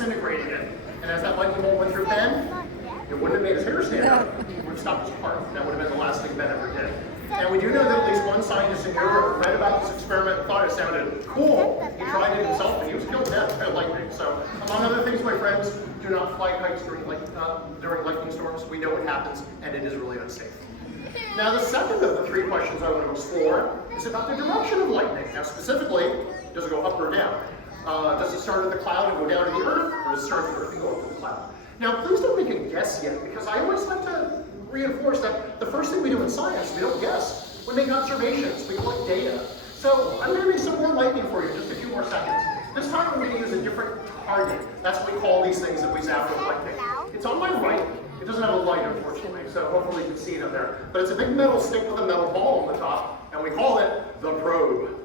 disintegrating it. And as that lightning bolt went through Ben, it wouldn't have made his hair stand up. It would have stopped his heart. That would have been the last thing Ben ever did. And we do know that at least one scientist in Europe read about this experiment and thought it sounded cool. He tried it himself and he was killed to death by lightning. So, among other things, my friends, do not fly kites during lightning storms. We know what happens, and it is really unsafe. Now, the second of the three questions I want to explore is about the direction of lightning. Now, specifically, does it go up or down? Does it start in the cloud and go down to the earth, or does it start in the earth and go up to the cloud? Now, please don't make a guess yet, because I always like to reinforce that the first thing we do in science, we don't guess. We make observations, we collect data. So I'm going to make some more lightning for you in just a few more seconds. This time I'm going to use a different target. That's what we call these things that we zap with lightning. It's on my right. It doesn't have a light, unfortunately, so hopefully you can see it up there. But it's a big metal stick with a metal ball on the top, and we call it the probe.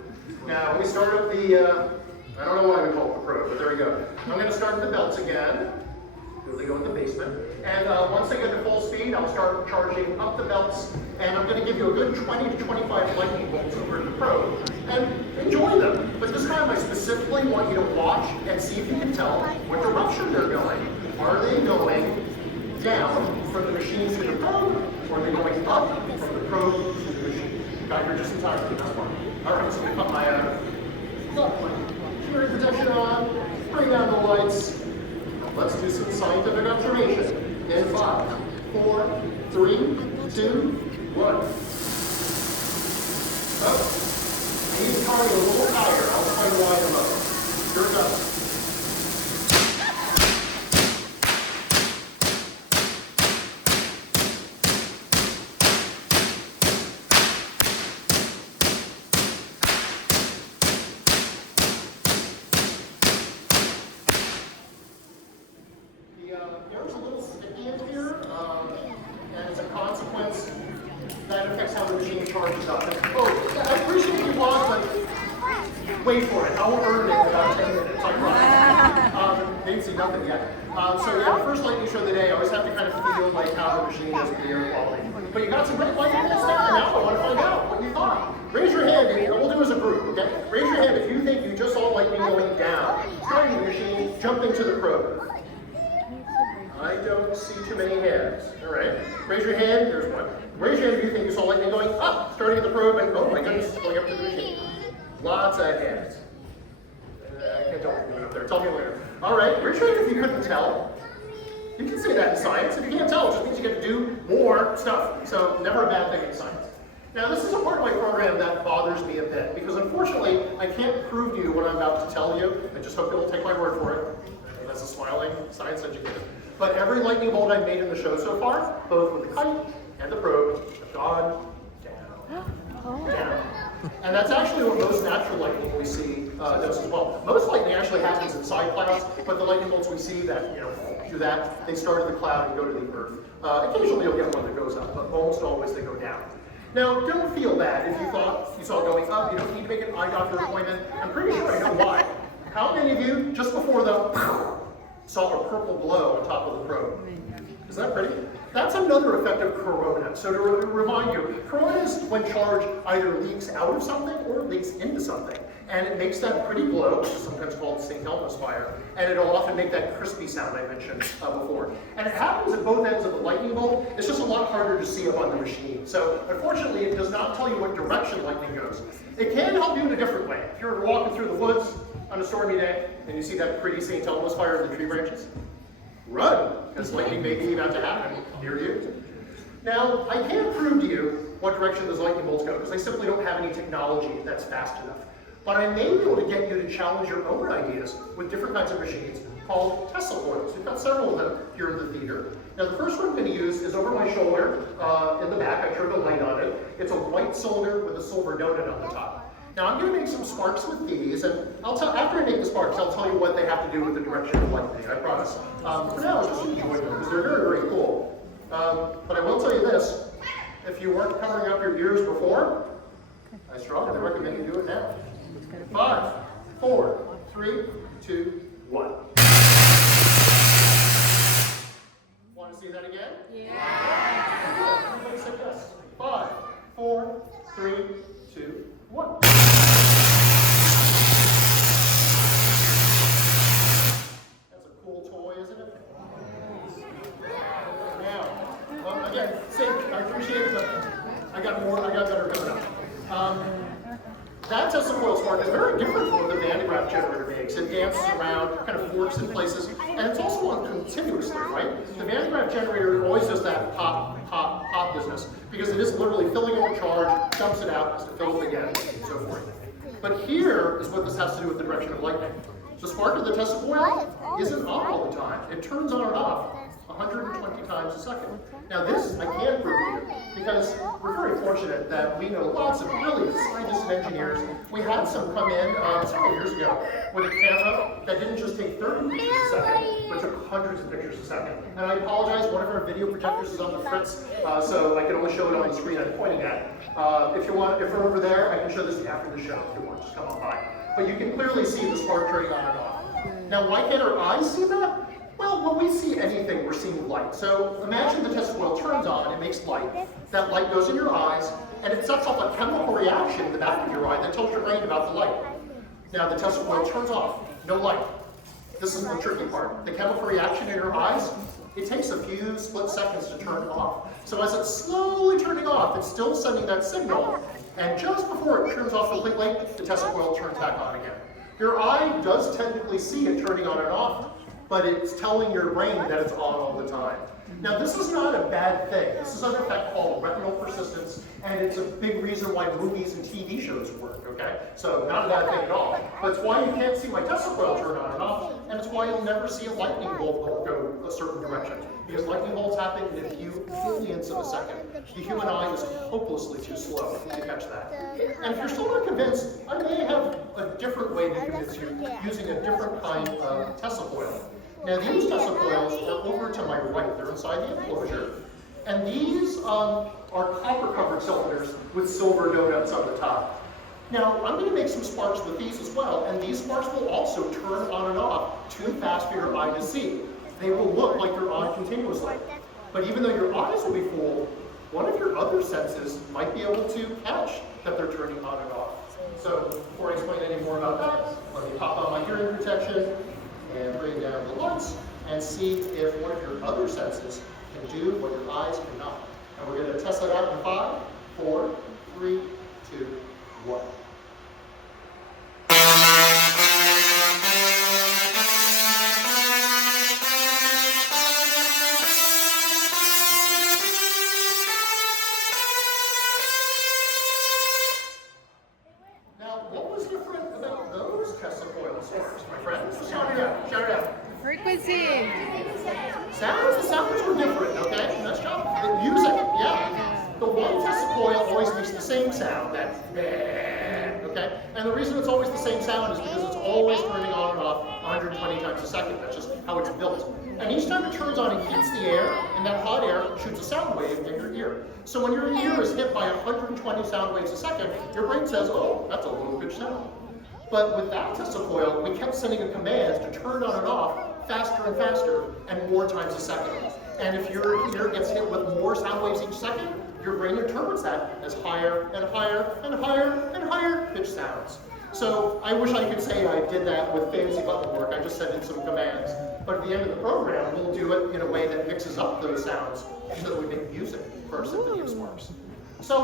Now, we start at the, I don't know why we call it the probe, but there we go. I'm going to start at the belts again. They go in the basement. And once they get to full speed, I'll start charging up the belts, and I'm going to give you a good 20 to 25 lightning bolts over the probe. And enjoy them. But this time I specifically want you to watch and see if you can tell what direction they're going. Are they going down from the machine to the probe, or are they going up from the probe to the machine? Got here just in time for this one. All right, so I'm going to put my hearing protection on, bring down the lights. Let's do some scientific observation. In 5, 4, 3, 2, 1. Oh, I need to target a little higher. I'll explain why in a moment. Here it goes. There's a little sticky in here, and as a consequence, that affects how the machine charges up. And, I appreciate you paused, but wait for it. I'll earn it in about 10 minutes, I promise. Didn't see nothing yet. So yeah, the first lightning show of the day, I always have to kind of feel like how the machine is with the air quality. But you got some great lightning bolts there, and now I want to find out what you thought. Raise your hand, and we'll do as a group, okay? Raise your hand if you think you just saw lightning going down, starting the machine, jumping to the probe. I don't see too many hands. All right. Raise your hand. There's one. Raise your hand if you think you saw lightning going up, starting at the probe, and oh my goodness, going up to the machine. Lots of hands. I can't tell what you're doing up there. Tell me later. All right. Raise your hand if you couldn't tell. You can say that in science. If you can't tell, it just means you get to do more stuff. So never a bad thing in science. Now, this is a part of my program that bothers me a bit, because unfortunately, I can't prove to you what I'm about to tell you. I just hope you'll take my word for it. That's a smiling science educator. But every lightning bolt I've made in the show so far, both with the kite and the probe, have gone down. Down. And that's actually what most natural lightning we see does as well. Most lightning actually happens inside clouds, but the lightning bolts we see that, do that, they start in the cloud and go to the earth. Occasionally you'll get one that goes up, but almost always they go down. Now, don't feel bad if you thought you saw it going up. You don't need to make an eye doctor appointment. I'm pretty sure I know why. How many of you, just before the saw a purple glow on top of the probe? Isn't that pretty? That's another effect of corona. So to remind you, corona is when charge either leaks out of something or leaks into something. And it makes that pretty glow, which is sometimes called St. Elmo's fire. And it'll often make that crispy sound I mentioned before. And it happens at both ends of the lightning bolt. It's just a lot harder to see up on the machine. So unfortunately, it does not tell you what direction lightning goes. It can help you in a different way. If you're walking through the woods on a stormy day, and you see that pretty St. Elmo's fire in the tree branches, run, because lightning may be about to happen near you. Now, I can't prove to you what direction those lightning bolts go, because I simply don't have any technology that's fast enough. But I may be able to get you to challenge your own ideas with different kinds of machines called Tesla coils. We've got several of them here in the theater. Now, the first one I'm going to use is over my shoulder in the back. I turned a light on it. It's a white cylinder with a silver donut on the top. Now I'm going to make some sparks with these, and after I make the sparks, I'll tell you what they have to do with the direction of lightning, I promise. For now, just enjoy them, because they're very, very cool. But I will tell you this, if you weren't covering up your ears before, I strongly recommend you do it now. 5, 4, 3, 2, 1. Want to see that again? Yeah. Everybody said yes. 5, 4, 3, 2, 1. That's a cool spark is very different from what the Van de Graaff generator makes. It dances around, kind of forks in places, and it's also on continuously, right? The Van de Graaff generator always does that pop, pop, pop business, because it is literally filling up a charge, dumps it out, has to fill it again, and so forth. But here is what this has to do with the direction of lightning. The spark of the Tesla coil isn't on all the time. It turns on and off 120 times a second. Now this I can prove to you, because we're very fortunate that we know lots of brilliant scientists and engineers. We had some come in several years ago with a camera that didn't just take 30 pictures a second, but took hundreds of pictures a second. And I apologize, one of our video projectors is on the fritz, so I can only show it on the screen I'm pointing at. If we're over there, I can show this after the show if you want, just come on by. But you can clearly see the spark turning on and off. Now why can't our eyes see that? Well, when we see anything, we're seeing light. So imagine the Tesla coil turns on, it makes light. That light goes in your eyes, and it sets off a chemical reaction in the back of your eye that tells your brain about the light. Now the Tesla coil turns off, no light. This is the tricky part. The chemical reaction in your eyes, it takes a few split seconds to turn off. So as it's slowly turning off, it's still sending that signal, and just before it turns off completely, the Tesla coil turns back on again. Your eye does technically see it turning on and off, but it's telling your brain that it's on all the time. Now this is not a bad thing. This is an effect called retinal persistence, and it's a big reason why movies and TV shows work, okay? So not a bad thing at all. But it's why you can't see my Tesla coil turn on and off, and it's why you'll never see a lightning bolt go a certain direction. Because lightning bolts happen in a few billionths of a second. The human eye is hopelessly too slow to catch that. And if you're still not convinced, I may have a different way to convince you using a different kind of Tesla coil. Now these Tesla coils are over to my right. They're inside the enclosure. And these are copper-covered cylinders with silver donuts on the top. Now, I'm going to make some sparks with these as well, and these sparks will also turn on and off too fast for your eye to see. They will look like they're on continuously. But even though your eyes will be full, one of your other senses might be able to catch that they're turning on and off. So before I explain any more about that, let me pop on my hearing protection and bring down the lights and see if one of your other senses can do what your eyes cannot. And we're going to test that out in 5, 4, 3, 2, 1. Now, what was different about those Tesla coil sparks, my friends? Shout it out, shout it out. Frequency. Sounds, the sounds were different, okay? Nice job. The music, yeah. The one Tesla coil always makes the same sound, that okay? And the reason it's always the same sound is because it's always turning on and off 120 times a second. That's just how it's built. And each time it turns on, it heats the air, and that hot air shoots a sound wave in your ear. So when your ear is hit by 120 sound waves a second, your brain says, oh, that's a low pitch sound. But with that Tesla coil, we kept sending a command to turn on and off faster and faster and more times a second. And if your ear gets hit with more sound waves each second, your brain interprets that as higher and higher and higher and higher pitch sounds. So I wish I could say I did that with fancy button work. I just sent in some commands. But at the end of the program, we'll do it in a way that mixes up those sounds so that we make music for our symphony of sparks. So